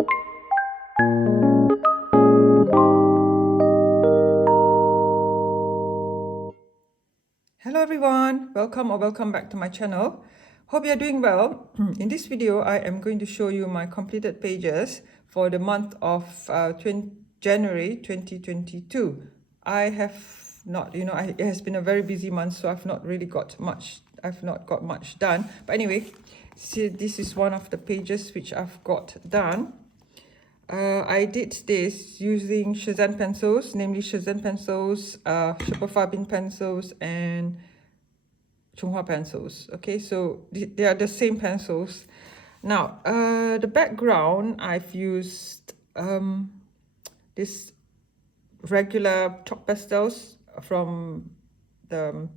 Hello everyone, welcome back to my channel. Hope you're doing well. In this video, I am going to show you my completed pages for the month of January 2022. I have not, it has been a very busy month, so I've not got much done. But anyway, see, this is one of the pages which I've got done. I did this using Shenzhen pencils, namely Shenzhen pencils, Superfabin pencils, and Chunghua pencils. Okay, so they are the same pencils. Now, the background, I've used this regular chalk pastels from the,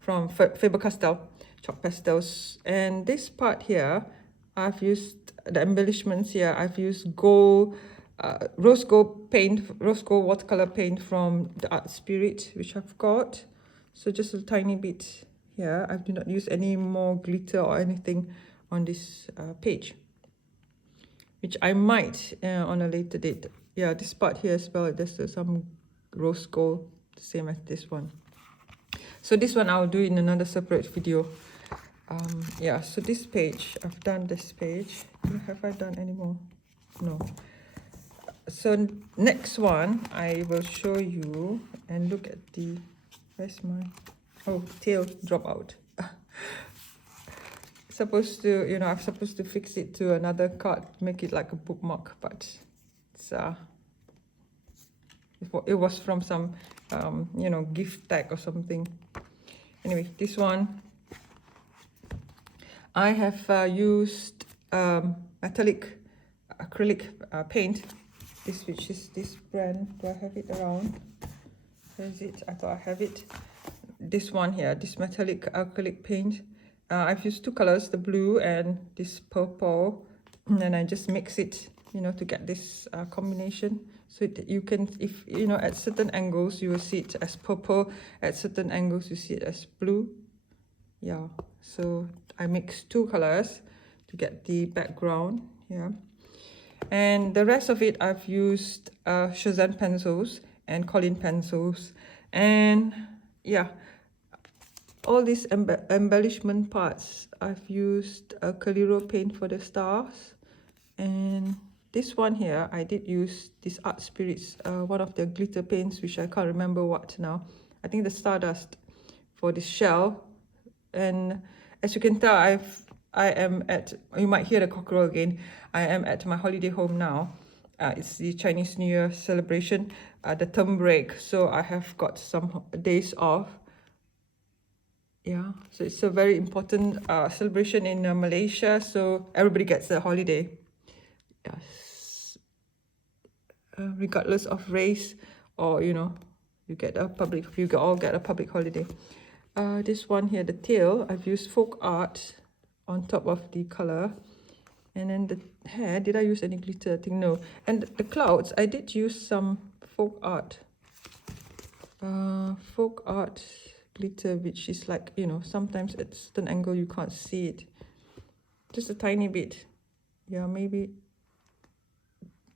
from Faber-Castell chalk pastels. And this part here, I've used the embellishments here. I've used gold, rose gold watercolor paint from the Art Spirit, which I've got. So just a tiny bit here. I do not use any more glitter or anything on this page, which I might on a later date. Yeah, this part here as well, there's some rose gold, the same as this one. So this one I'll do in another separate video. Yeah, so this page, I've done this page. Have I done any more? No. So next one, I will show you and look at the, where's my, oh, tail drop out. Supposed to, I'm supposed to fix it to another card, make it like a bookmark, but it's, it was from some, gift tag or something. Anyway, this one, I have used metallic acrylic paint, which is this brand. Do I have it around? Where is it? I thought I have it. This one here, this metallic acrylic paint. I've used two colors, the blue and this purple, and I just mix it, to get this combination. So you can, if at certain angles you will see it as purple, at certain angles you see it as blue. Yeah, so I mix two colors to get the background. Yeah, and the rest of it I've used Shenzhen pencils and Colin pencils, and yeah, all these embellishment parts I've used Calero paint for the stars. And this one here, I did use this Art Spirits, one of their glitter paints, which I can't remember what now. I think the Stardust for this shell. And as you can tell, I am at, you might hear the cockerel again, I am at my holiday home now. It's the Chinese New Year celebration, the term break, so I have got some days off. Yeah, so it's a very important celebration in Malaysia, so everybody gets a holiday. Yes, regardless of race, or you all get a public holiday. This one here, the tail, I've used folk art on top of the color. And then the hair, did I use any glitter? I think no. And the clouds, I did use some folk art glitter, which is like, sometimes at a certain angle you can't see it. Just a tiny bit. Yeah, maybe,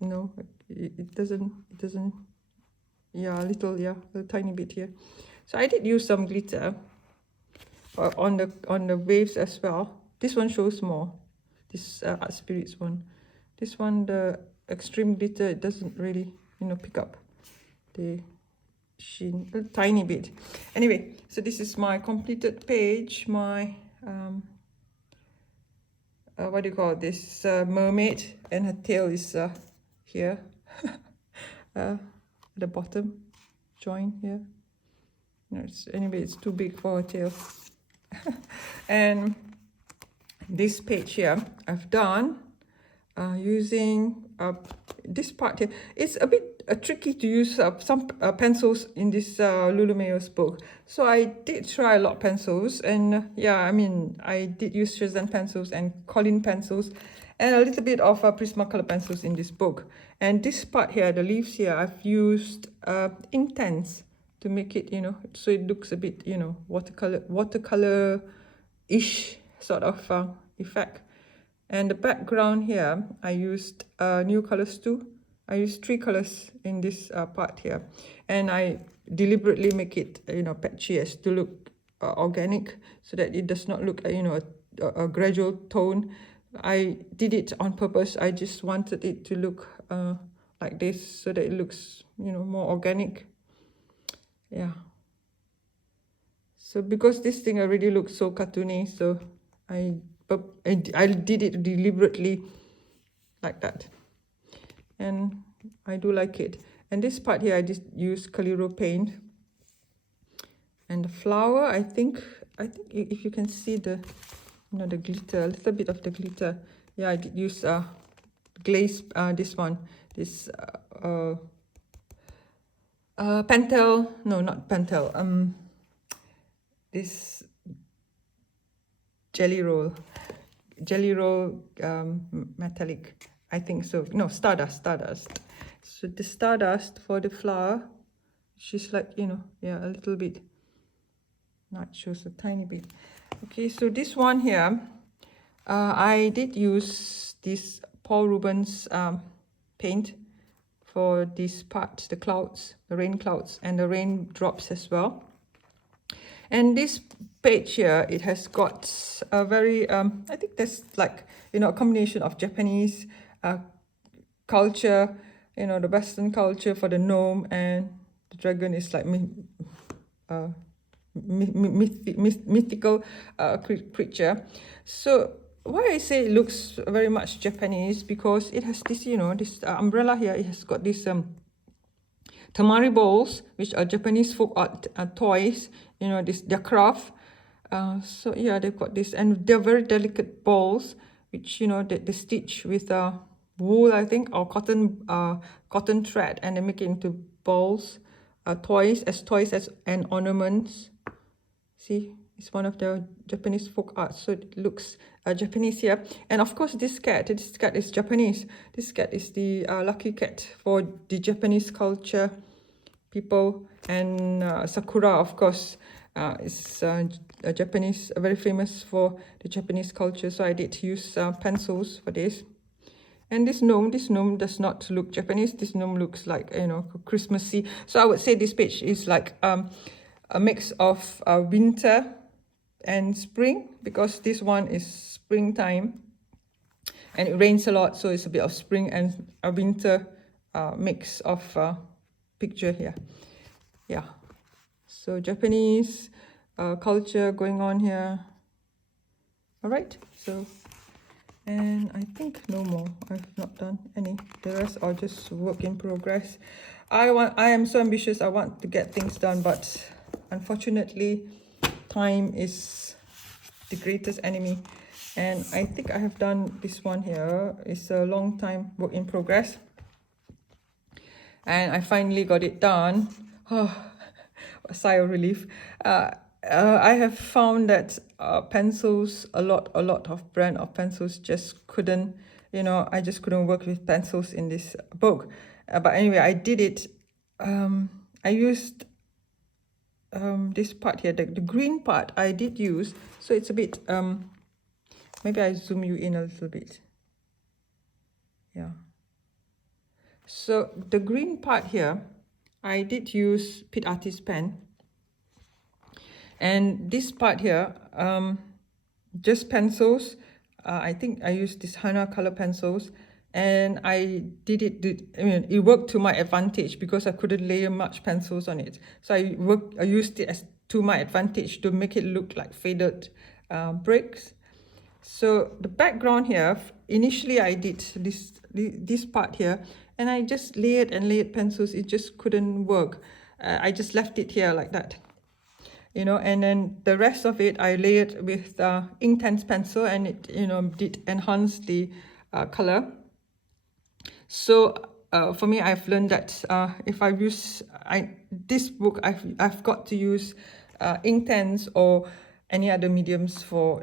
no, it doesn't, yeah, a tiny bit here. So I did use some glitter on the waves as well. This one shows more, this Art Spirits one. This one, the extreme glitter, it doesn't really, pick up the sheen, a tiny bit. Anyway, so this is my completed page, my, what do you call this, mermaid, and her tail is here, at the bottom, join here. Anyway, it's too big for a tail. And this page here I've done using this part here. It's a bit tricky to use some pencils in this Lulu Mayo's book. So I did try a lot of pencils, and yeah, I mean, I did use Shenzhen pencils and Colin pencils and a little bit of Prismacolor pencils in this book. And this part here, the leaves here, I've used Inktense to make it, so it looks a bit, watercolor-ish sort of effect. And the background here, I used new colors too. I used 3 colors in this part here, and I deliberately make it, patchy as to look organic, so that it does not look, a gradual tone. I did it on purpose. I just wanted it to look like this, so that it looks, more organic. Yeah. So because this thing already looks so cartoony, so I did it deliberately like that, and I do like it. And this part here, I just use Calero paint. And the flower, I think if you can see the, the glitter, a little bit of the glitter. Yeah, I did use glaze, this one, this Pentel, no, not Pentel, this jelly roll metallic, I think so. No, stardust. So the stardust for the flower, she's like, yeah, a little bit, not shows a tiny bit. Okay, so this one here, I did use this Paul Rubens paint for this part, the clouds, the rain clouds, and the raindrops as well. And this page here, it has got a very, I think there's like, a combination of Japanese culture, the Western culture for the gnome, and the dragon is like mythical creature. So why I say it looks very much Japanese, because it has this, this umbrella here, it has got this tamari bowls, which are Japanese folk art toys, their craft. So yeah, they've got this, and they're very delicate bowls, which, they stitch with wool, I think, or cotton thread, and they make it into bowls, toys and ornaments. See, it's one of the Japanese folk art, so it looks Japanese here. And of course, this cat is Japanese. This cat is the lucky cat for the Japanese culture people. And Sakura, of course, is a Japanese, very famous for the Japanese culture. So I did use pencils for this. And this gnome does not look Japanese. This gnome looks like, Christmassy. So I would say this page is like a mix of winter and spring, because this one is springtime and it rains a lot, so it's a bit of spring and a winter mix of picture here. Yeah, so Japanese culture going on here. All right, so, and I think no more, I've not done any. The rest are just work in progress. I am so ambitious, I want to get things done, but unfortunately time is the greatest enemy. And I think I have done this one here. It's a long time work in progress, and I finally got it done. Oh, a sigh of relief. I have found that pencils, a lot of brand of pencils just couldn't, I just couldn't work with pencils in this book. But anyway, I did it. I used this part here, the green part I did use, so it's a bit, maybe I zoom you in a little bit. Yeah. So the green part here, I did use Pit Artist pen. And this part here, just pencils. I think I used this Hana color pencils, and I did it. It worked to my advantage because I couldn't layer much pencils on it. So I used it as to my advantage to make it look like faded bricks. So the background here, initially I did this part here, and I just layered pencils. It just couldn't work. I just left it here like that. And then the rest of it I layered with Inktense pencil, and it did enhance the color. So for me, I've learned that if I use this book, I've got to use Inktense or any other mediums for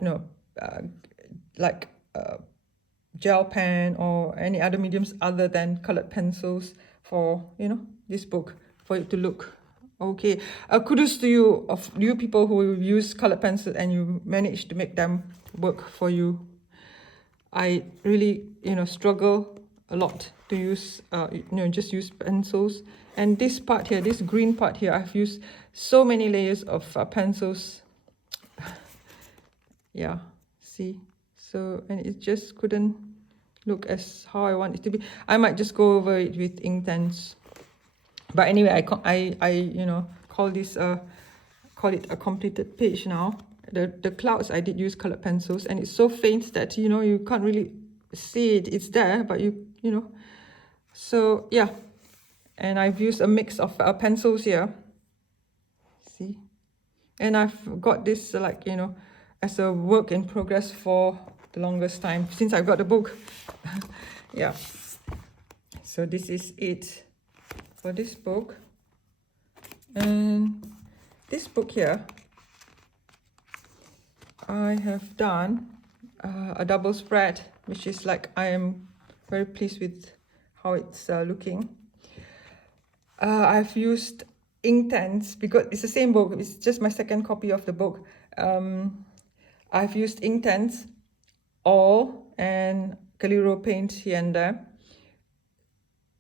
like gel pen or any other mediums other than colored pencils for this book, for it to look okay. Kudos to you, of you people who use colored pencil and you manage to make them work for you. I really, struggle a lot to use, just use pencils. And this part here, this green part here, I've used so many layers of pencils. Yeah, see? So, and it just couldn't look as how I want it to be. I might just go over it with Inktense. But anyway, I call this call it a completed page now. The clouds, I did use colored pencils, and it's so faint that you can't really see it. It's there, but so yeah. And I've used a mix of pencils here. See, and I've got this as a work in progress for the longest time since I've got the book. Yeah. So this is it for this book. And this book here, I have done a double spread, which is like, I am very pleased with how it's looking. I've used Inktense because it's the same book. It's just my second copy of the book. I've used Inktense, all, and Calero paint here and there.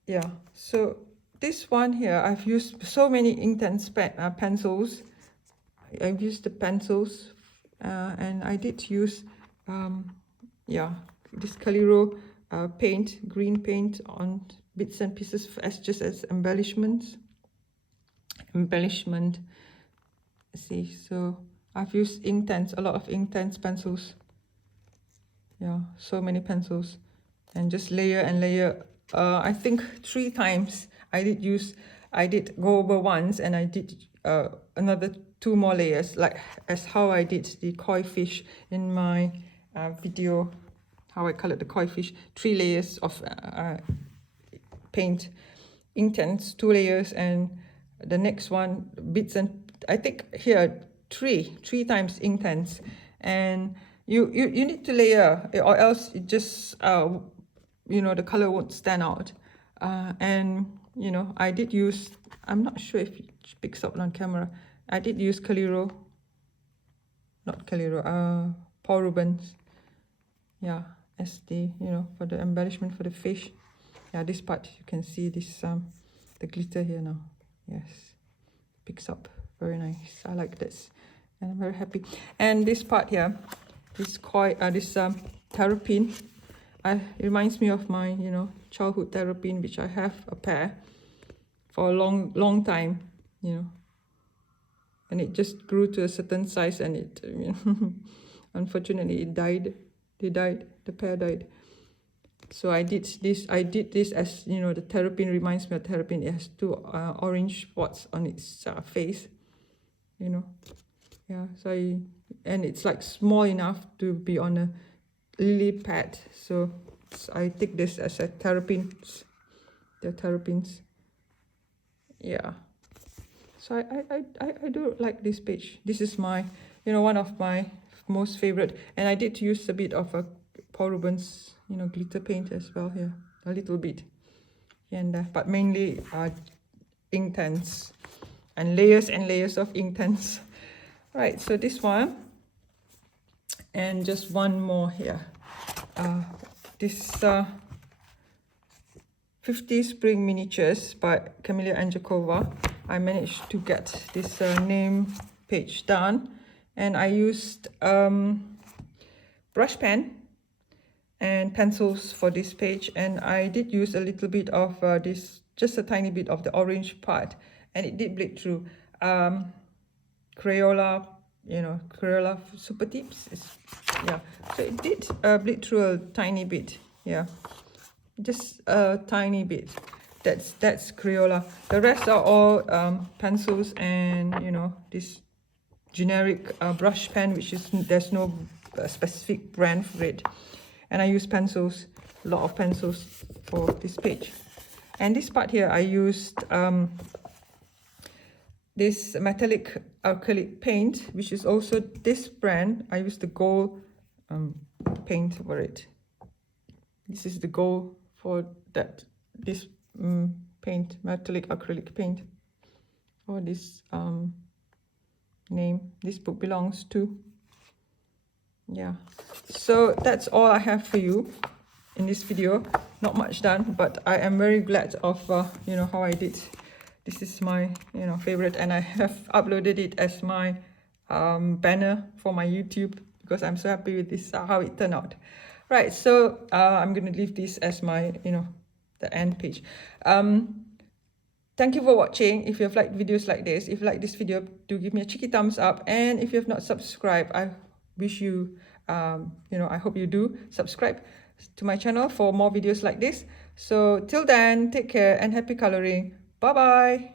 Yeah, so this one here, I've used so many Inktense pencils. I've used the pencils, and I did use, this Calero paint, green paint on bits and pieces as just as embellishment. See, so I've used Inktense, a lot of Inktense pencils. Yeah, so many pencils, and just layer and layer. I think 3 times I did go over once, and I did another 2 more layers, like as how I did the koi fish in my video, how I colored the koi fish. 3 layers of paint, Inktense, 2 layers, and the next one bits, and I think here 3 times Inktense. And you need to layer, or else it just the color won't stand out. And I did use, I'm not sure if it picks up on camera, I did use Paul Rubens, yeah, as the for the embellishment for the fish. Yeah, this part you can see this the glitter here now. Yes, picks up very nice. I like this, and I'm very happy. And this part here, this terrapin, it reminds me of my childhood terrapin, which I have a pair for a long time, and it just grew to a certain size, and it unfortunately it died. The pair died. So I did this as the terrapin reminds me of terrapin. It has 2 orange spots on its face, yeah. So and it's like small enough to be on a lily pad. So I take this as a terrapins. The terrapins. Yeah. So I do like this page. This is my one of my most favorite, and I did use a bit of a Paul Rubens glitter paint as well here, a little bit here and there, but mainly Inktense, and layers of Inktense. Right, so this one, and just one more here. This 50 Spring Miniatures by Kamila Anjakova. I managed to get this name page done, and I used brush pen and pencils for this page, and I did use a little bit of just a tiny bit of the orange part, and it did bleed through. Crayola, Crayola Super Tips. Yeah, so it did bleed through a tiny bit. Yeah, just a tiny bit. That's Crayola. The rest are all pencils and this generic brush pen, which is there's no specific brand for it. And I use pencils, a lot of pencils for this page. And this part here, I used this metallic acrylic paint, which is also this brand. I used the gold paint for it. This is the gold for this paint, metallic acrylic paint for this name. This book belongs to. Yeah, so that's all I have for you in this video. Not much done, but I am very glad of you know, how I did. This is my, you know, favorite, and I have uploaded it as my banner for my YouTube because I'm so happy with this, how it turned out. Right, so I'm gonna leave this as my, you know, the end page. Thank you for watching. If you have liked videos like this, if you like this video, do give me a cheeky thumbs up. And if you have not subscribed, I wish you, you know, I hope you do subscribe to my channel for more videos like this. So till then, take care and happy coloring. Bye bye.